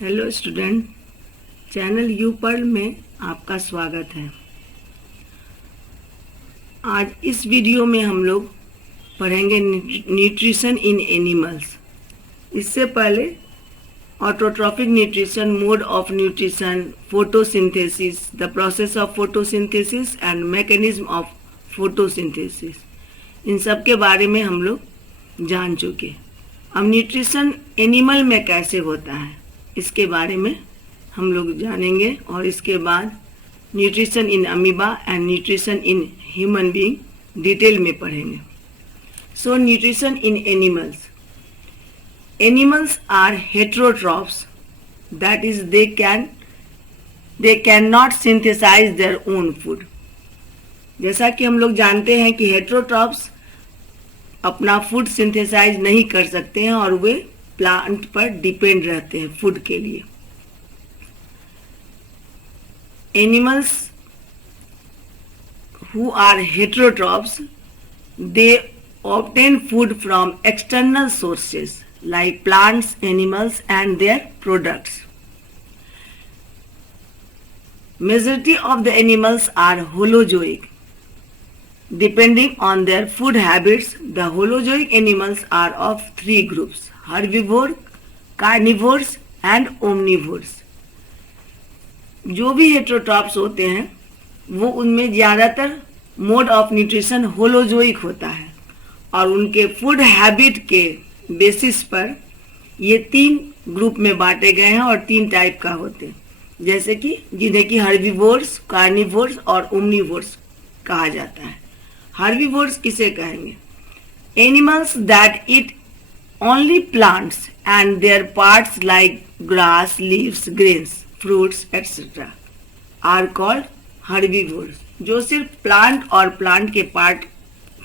Hello student, channel U Pearl में आपका स्वागत है। आज इस वीडियो में हम लोग पढ़ेंगे न्यूट्रिशन इन एनिमल्स। इससे पहले autotrophic nutrition, mode of nutrition, photosynthesis, the process of photosynthesis and mechanism of photosynthesis, इन सब के बारे में हम लोग जान चुके। अब न्यूट्रिशन एनिमल में कैसे होता है इसके बारे में हम लोग जानेंगे, और इसके बाद nutrition in amoeba and nutrition in human being detail में पढ़ेंगे। So nutrition in animals are heterotrophs, that is they can not synthesize their own food. जैसा कि हम लोग जानते हैं कि हेटेरोट्रॉफ्स अपना फूड सिंथेसाइज नहीं कर सकते हैं और वे प्लांट पर डिपेंड रहते हैं फूड के लिए। Animals who are heterotrophs, they obtain food from external sources like plants, animals and their products. Majority of the animals are holozoic. Depending on their food habits, the holozoic animals are of three groups: herbivore, carnivores and omnivores. जो भी heterotrophs होते हैं वो उनमें ज़्यादातर mode of nutrition holozoic होता है, और उनके फूड हैबिट के बेसिस पर ये तीन ग्रुप में बांटे गए हैं और तीन टाइप का होते हैं, जैसे कि जिन्हें कि हर्बीवोर्स, कार्निवोर्स और ओमनिवोर्स कहा जाता है। हर्बीवोर्स किसे कहेंगे? Animals that eat only plants and their parts like grass, leaves, grains, fruits etcetera are called herbivores. जो सिर्फ प्लांट और प्लांट के पार्ट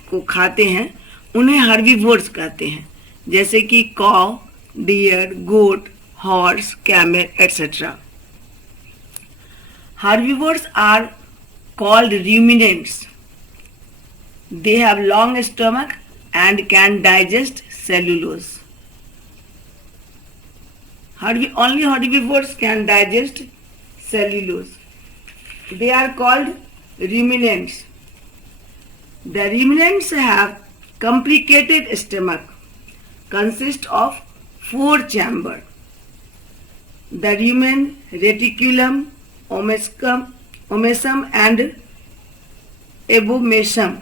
को खाते हैं उन्हें हर्बीवोर्स कहते हैं, जैसे कि cow, deer, goat, horse, camel etcetera. Herbivores are called ruminants. They have long stomach and can digest cellulose. Only herbivores can digest cellulose. They are called ruminants. The ruminants have complicated stomach, consist of 4 chambers: the rumen, reticulum, omasum and abomasum.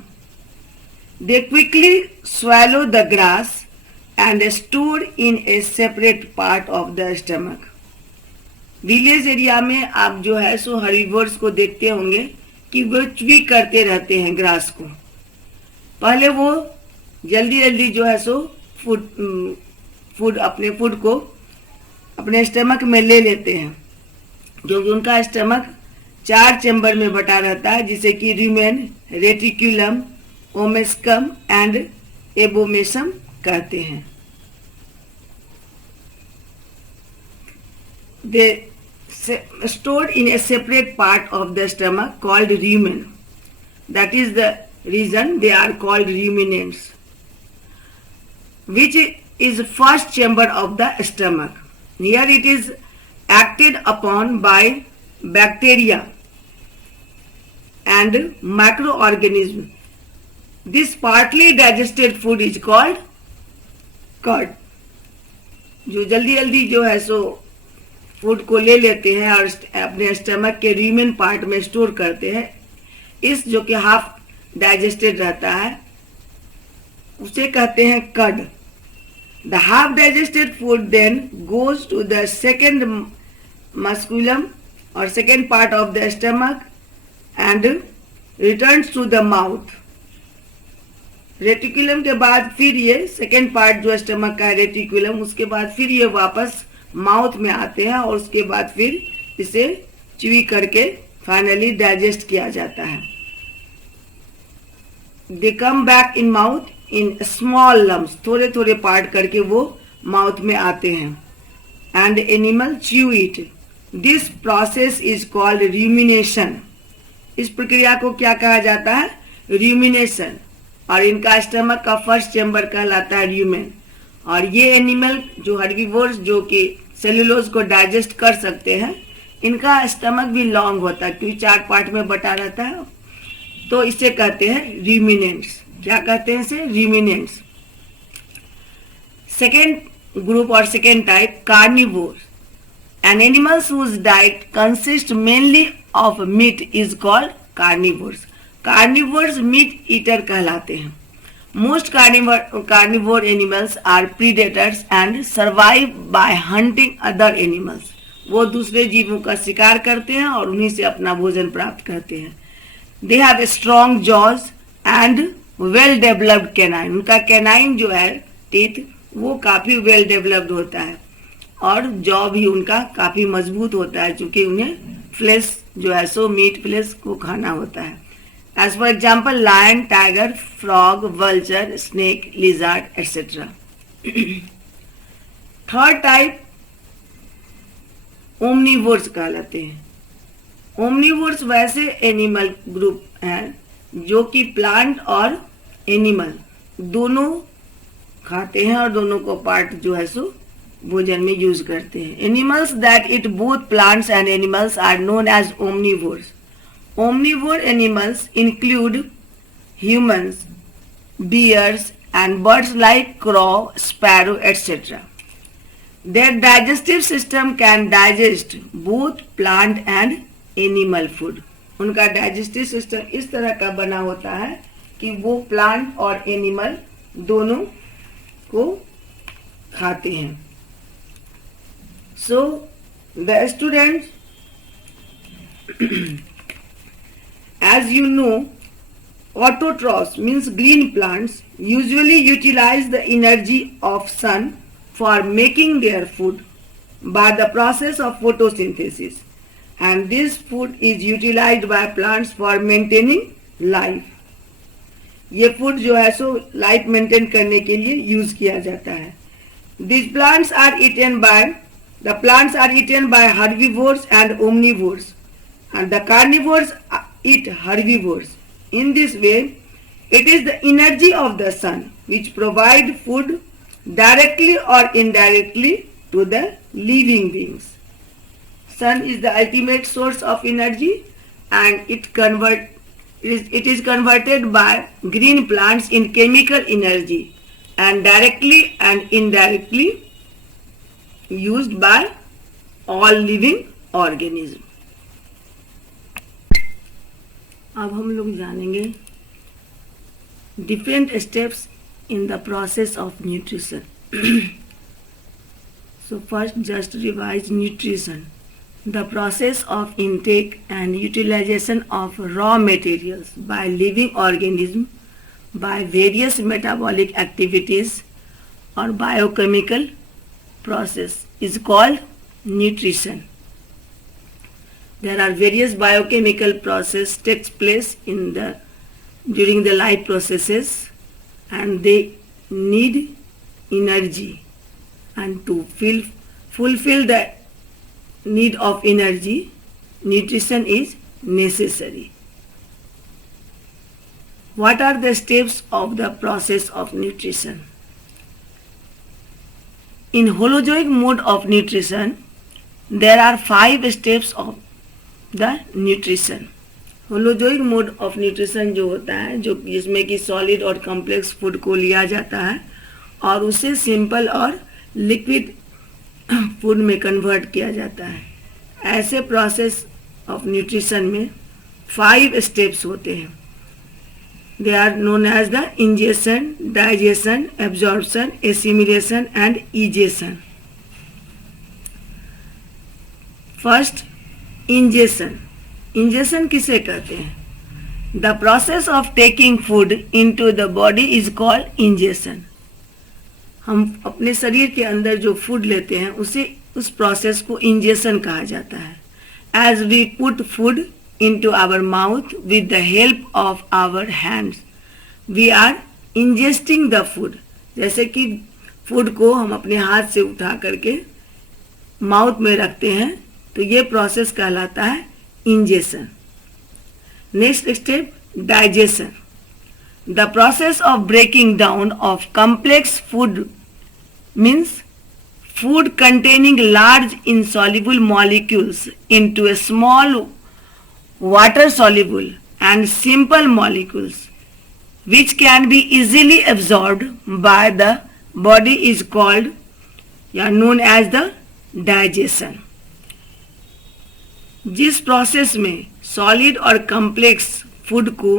They quickly swallow the grass and store in a separate part of the stomach. Village area में आप जो है सो herbivores को देखते होंगे कि वो च्वी करते रहते हैं ग्रास को। पहले वो जल्दी जल्दी जो है सो अपने फूड को अपने स्टमक में ले लेते हैं, क्योंकि उनका स्टमक 4 चैम्बर में बटा रहता है, जिसे कि रूमेन, रेटिक्यूलम, ओमेस्कम एंड एबोमेसम कहते हैं। They stored in a separate part of the stomach called rumen. That is the reason they are called ruminants, which is first chamber of the stomach. Here it is acted upon by bacteria and microorganisms. This partly digested food is called curd. जो जल्दी जल्दी जो है so food को ले लेते हैं और अपने स्टमक के रूमेन पार्ट में स्टोर करते हैं, इस जो कि हाफ डाइजेस्टेड रहता है उसे कहते हैं curd. The half digested food then goes to the second musculum और second part of the stomach and returns to the mouth. Reticulum के बाद फिर ये सेकेंड पार्ट जो स्टमक का है रेटिकुलम, उसके बाद फिर ये वापस माउथ में आते हैं और उसके बाद फिर इसे च्वी करके फाइनली डाइजेस्ट किया जाता है। They come back in mouth in small lumps, थोड़े थोड़े पार्ट करके वो माउथ में आते हैं। And animal chew it. This process is called rumination. इस प्रक्रिया को क्या कहा जाता है? रूमिनेशन। और इनका स्टमक का फर्स्ट चैम्बर कहलाता है रूमेन। और ये एनिमल जो हर्बीवोर्स जो कि सेलुलोज को डाइजेस्ट कर सकते हैं। इनका स्टमक भी लॉन्ग होता है क्योंकि 4 पार्ट में बटा रहता है, तो इसे कहते हैं रूमिनेंट्स। क्या कहते हैं इसे? रूमिनेंट्स। सेकेंड ग्रुप और second type carnivore. An animals whose diet consist mainly of meat is called carnivores. Carnivores meat eater कहलाते हैं। Most carnivore animals are predators and survive by hunting other animals. वो दूसरे जीवों का शिकार करते हैं और उन्हीं से अपना भोजन प्राप्त करते हैं। They have strong jaws and well developed canine. उनका कैनाइन जो है, टीथ, वो काफ़ी वेल डेवलप्ड होता है और जॉ भी उनका काफ़ी मजबूत होता है, क्योंकि उन्हें फ्लेश जो है सो मीट फ्लेश को खाना होता है। As for example, lion, tiger, frog, vulture, snake, lizard, etc. Third type omnivores कहलाते हैं। ओमनीवोर्स वैसे एनिमल ग्रुप हैं जो कि प्लांट और एनिमल दोनों खाते हैं और दोनों को पार्ट जो है सो भोजन में यूज करते हैं। Animals that eat both plants and animals are known as omnivores. Omnivore animals include humans, bears, and birds like crow, sparrow, etc. Their digestive system can digest both plant and animal food. उनका digestive system इस तरह का बना होता है कि वो plant और एनिमल दोनों को खाते हैं। So the students, as you know, autotrophs means green plants usually utilize the energy of sun for making their food by the process of photosynthesis, and this food is utilized by plants for maintaining life. ये food जो है so life maintain करने के लिए use किया जाता है। These plants are eaten by herbivores and omnivores, and the carnivores eat herbivores. In this way, it is the energy of the sun which provide food directly or indirectly to the living beings. Sun is the ultimate source of energy, and it is converted by green plants in chemical energy and directly and indirectly used by all living organisms. अब हम लोग जानेंगे different steps in the process of nutrition. So first just revise nutrition, the process of intake and utilisation of raw materials by living organism by various metabolic activities और biochemical process is called nutrition. There are various biochemical process takes place during the life processes, and they need energy, and to fulfill the need of energy, nutrition is necessary. What are the steps of the process of nutrition? In holozoic mode of nutrition, there are 5 steps of the nutrition. Holozoic mode of nutrition जो होता है, जो जिसमें कि solid और complex food को लिया जाता है और उसे सिंपल और लिक्विड फूड में कन्वर्ट किया जाता है। ऐसे प्रोसेस ऑफ न्यूट्रिशन में 5 स्टेप्स होते हैं। They are known as the ingestion, digestion, absorption, assimilation and egestion. First, ingestion. Ingestion किसे कहते हैं? The process of taking food into the body is called ingestion. हम अपने शरीर के अंदर जो फूड लेते हैं उस प्रोसेस को इंजेक्शन कहा जाता है। As we put food into our mouth with the help of our hands, we are ingesting the food. जैसे कि फूड को हम अपने हाथ से उठा करके माउथ में रखते हैं, तो ये प्रोसेस कहलाता है ingestion. Next step, digestion. The process of breaking down of complex food means food containing large insoluble molecules into a small water soluble and simple molecules which can be easily absorbed by the body is called या known as the digestion. जिस process में solid और complex food को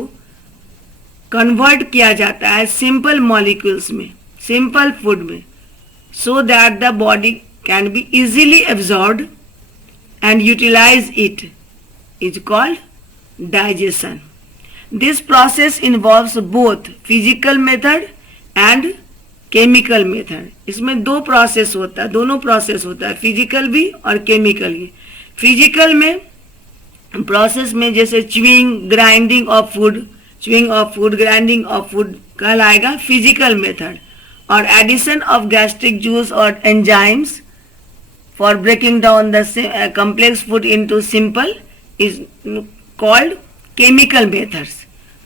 convert किया जाता है simple molecules में, simple food में, so that the body can be easily absorbed and utilize it is called digestion. This process involves both physical method and chemical method. इसमें दो process होता है, दोनों प्रोसेस होता है, फिजिकल भी और केमिकल भी. फिजिकल में प्रोसेस में जैसे chewing, grinding of food, grinding of food कहलाएगा फिजिकल मेथड. और एडिशन ऑफ गैस्ट्रिक जूस और enzymes for breaking down the complex food into simple is called chemical methods.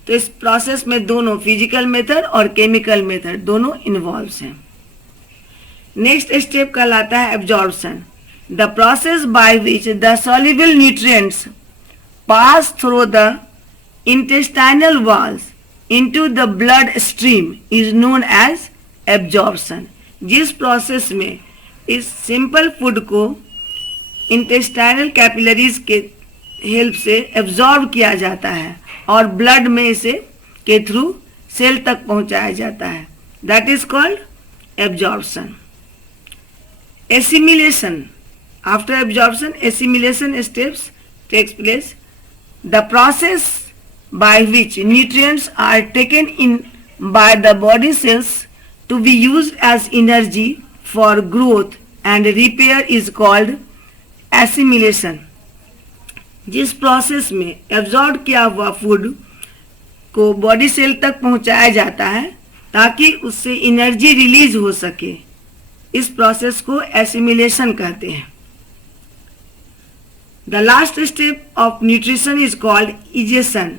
तो इस प्रोसेस में दोनों फिजिकल मेथड और केमिकल मेथड दोनों involve हैं. नेक्स्ट स्टेप कहलाता है absorption. The process by which the soluble nutrients pass through the intestinal walls into the blood stream is known as absorption. जिस प्रोसेस में इस सिंपल फूड को intestinal capillaries के help से एब्जॉर्ब किया जाता है और ब्लड में इसे के थ्रू सेल तक पहुंचाया जाता है, that is called absorption. Assimilation. After absorption assimilation steps takes place. The process by which nutrients are taken in by the body cells to be used as energy for growth and repair is called assimilation. जिस process में absorb किया हुआ food को body cell तक पहुंचाया जाता है ताकि उससे एनर्जी रिलीज हो सके, इस प्रोसेस को एसिमिलेशन कहते हैं. The last step of nutrition is called egestion.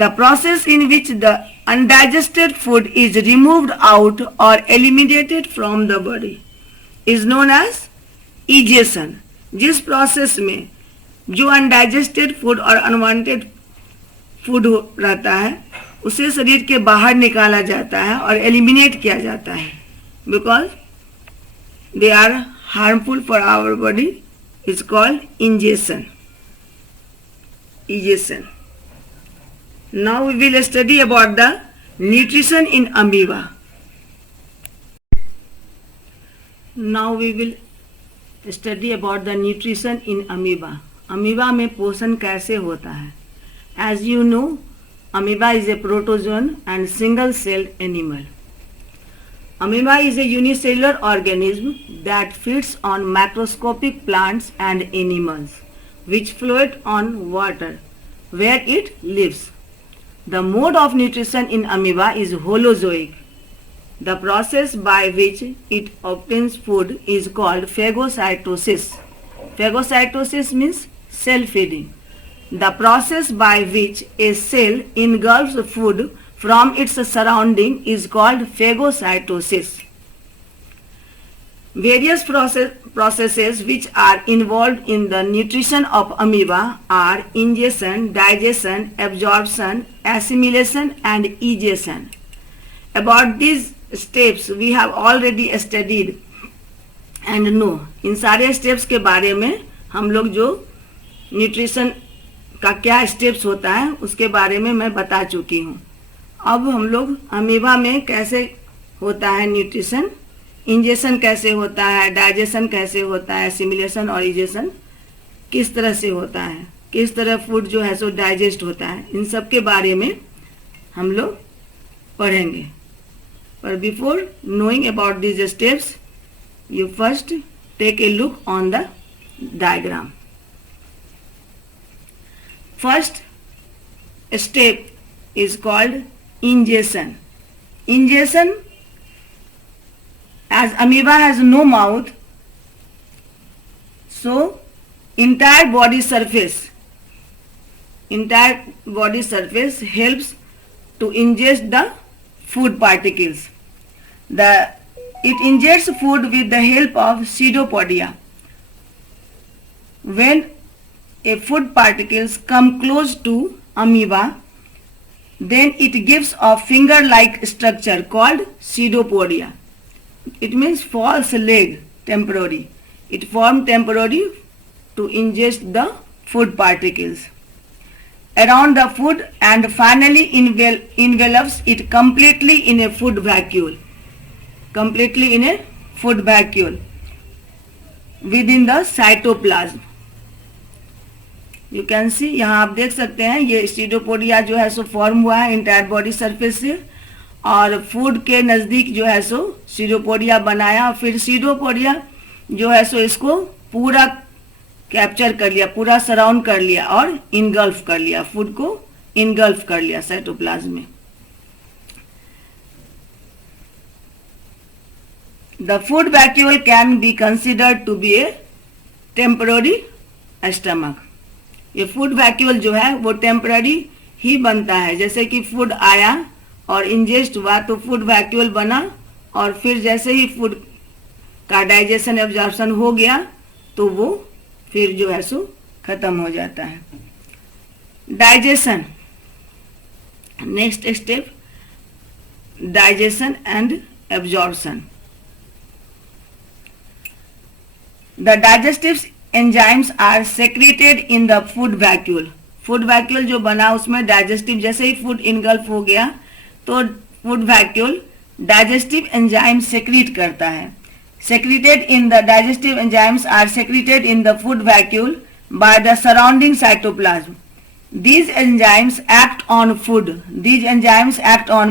The process in which the undigested food is removed out or eliminated from the body is known as egestion. जिस process में जो undigested food और unwanted food रहता है उसे शरीर के बाहर निकाला जाता है और एलिमिनेट किया जाता है because they are harmful for our body is called ingestion. Ingestion. Now we will study about the nutrition in amoeba. Now we will study about the nutrition in amoeba. Amoeba में पोषण कैसे होता है? As you know, amoeba is a protozoan and single-celled animal. Amoeba is a unicellular organism that feeds on macroscopic plants and animals which float on water where it lives. The mode of nutrition in amoeba is holozoic. The process by which it obtains food is called phagocytosis. Phagocytosis means cell feeding. The process by which a cell engulfs food from its surrounding is called phagocytosis. Various processes which are involved in the nutrition of amoeba are ingestion, digestion, absorption, assimilation and egestion. About these steps we have already studied and know. इन सारे steps के बारे में हम लोग जो nutrition का क्या steps होता है उसके बारे में मैं बता चुकी हूँ. अब हम लोग अमीबा में कैसे होता है न्यूट्रिशन, इंजेक्शन कैसे होता है, डाइजेशन कैसे होता है, एसिमिलेशन और इजेशन किस तरह से होता है, किस तरह फूड जो है सो डाइजेस्ट होता है, इन सब के बारे में हम लोग पढ़ेंगे. पर before knowing about this steps you first take a look on the diagram. First step is called ingestion. Ingestion, as amoeba has no mouth, so entire body surface helps to ingest the food particles. The It ingests food with the help of pseudopodia. When a food particles come close to amoeba, then it gives a finger-like structure called pseudopodia. It means false leg, temporary. It forms temporary to ingest the food particles around the food and finally envelops it completely in a food vacuole. Completely in a food vacuole within the cytoplasm. You can see, यहाँ आप देख सकते हैं ये स्टीडोपोडिया जो है so form हुआ है इंटायर बॉडी सरफेस से और फूड के नज़दीक जो है सो स्टीडोपोडिया बनाया और फिर स्टीडोपोडिया जो है सो इसको पूरा कैप्चर कर लिया, पूरा सराउंड कर लिया और इनगल्फ कर लिया, फूड को इनगल्फ कर लिया साइटोप्लाज्म में. The food vacuole can be considered to be a temporary stomach. ये फूड वैक्यूल जो है वो टेम्पररी ही बनता है. जैसे कि फूड आया और इंजेस्ट हुआ तो फूड वैक्यूल बना और फिर जैसे ही फूड का डाइजेशन एब्जॉर्प्शन हो गया तो वो फिर जो है सो खत्म हो जाता है. Digestion, next step, digestion and absorption. The digestive enzymes are secreted in the food vacuole. Food vacuole जो बना उसमें डाइजेस्टिव, जैसे ही फूड इनगल्फ हो गया तो food vacuole digestive enzyme secrete करता है. Secreted in the digestive enzymes are secreted in the food vacuole by the surrounding cytoplasm. These enzymes act on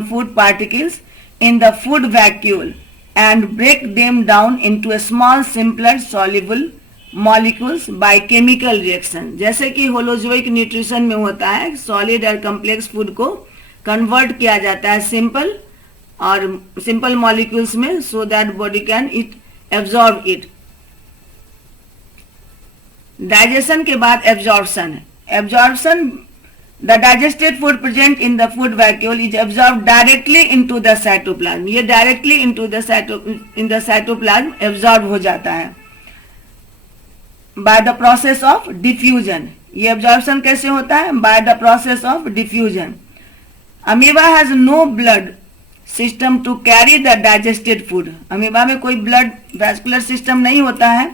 food particles in the food vacuole and break them down into a small simpler soluble molecules by chemical reaction. जैसे कि holozoic nutrition में होता है, solid और complex food को convert किया जाता है सिंपल मॉलिक्यूल्स में so that body can absorb it. Digestion के बाद absorption. The digested food present in the food vacuole is absorbed directly into the cytoplasm. ये directly into the cytoplasm absorb हो जाता है by the process of diffusion. ये absorption कैसे होता है? By the process of diffusion. Amoeba has no blood system to carry the digested food. Amoeba में कोई blood vascular system नहीं होता है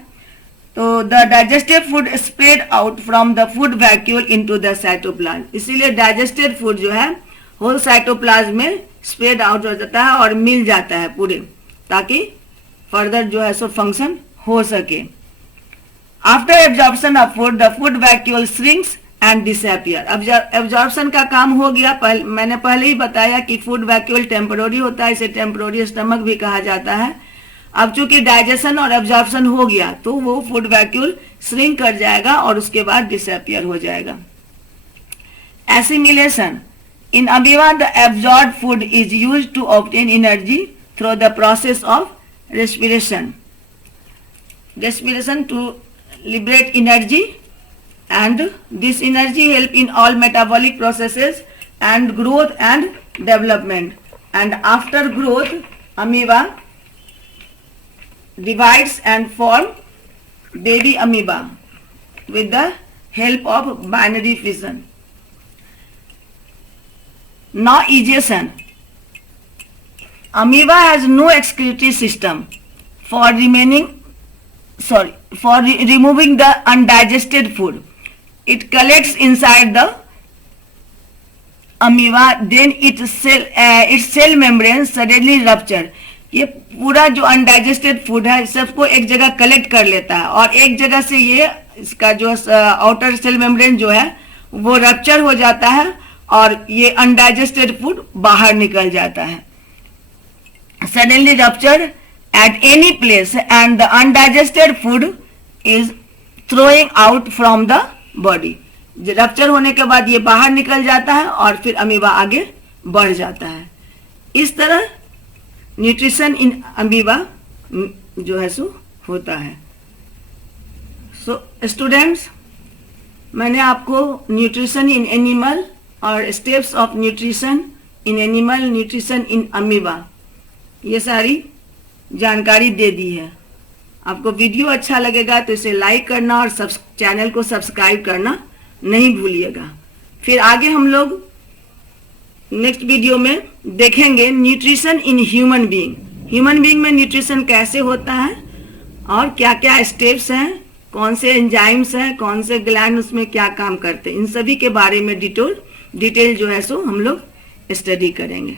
तो the digested food spread out from the food vacuole into the cytoplasm. इसीलिए digested food जो है whole cytoplasm में spread out हो जाता है और मिल जाता है पूरे, ताकि further जो है सो function हो सके. After absorption of food, the food vacuole shrinks and disappear. absorption का काम हो गया. मैंने पहले ही बताया कि food vacuole temporary होता है, इसे temporary stomach भी कहा जाता है. अब चूंकि डाइजेशन और एब्जॉर्प्शन हो गया तो वो फूड वैक्यूल श्रिंक कर जाएगा और उसके डिसअपियर डिसअपियर हो जाएगा. Assimilation. In amoeba the absorbed food is used to obtain energy through the process of respiration to liberate energy and this energy help in all metabolic processes and growth and development. And after growth amoeba divides and form baby amoeba with the help of binary fission. Noization. Amoeba has no excretory system for removing the undigested food. It collects inside the amoeba, then its cell membrane suddenly rupture. ये पूरा जो undigested food है सबको एक जगह collect कर लेता है और एक जगह से ये इसका जो आउटर सेल मेम्ब्रेन जो है वो रप्चर हो जाता है और ये अनडाइजेस्टेड फूड बाहर निकल जाता है. Suddenly rupture at any place and the undigested food is throwing out from the body. Rupture होने के बाद ये बाहर निकल जाता है और फिर अमीबा आगे बढ़ जाता है. इस तरह न्यूट्रिशन इन अमीबा जो है सो होता है. सो स्टूडेंट्स, मैंने आपको न्यूट्रिशन इन एनिमल और steps of nutrition in animal, nutrition in amoeba, ये सारी जानकारी दे दी है। आपको वीडियो अच्छा लगेगा तो इसे लाइक करना और चैनल को सब्सक्राइब करना नहीं भूलिएगा। फिर आगे हम लोग नेक्स्ट वीडियो में देखेंगे nutrition in human being. Human being में न्यूट्रिशन कैसे होता है और क्या क्या स्टेप्स हैं, कौन से एंजाइम्स हैं, कौन से ग्लैंड उसमें क्या काम करते हैं, इन सभी के बारे में डिटेल जो है सो हम लोग स्टडी करेंगे।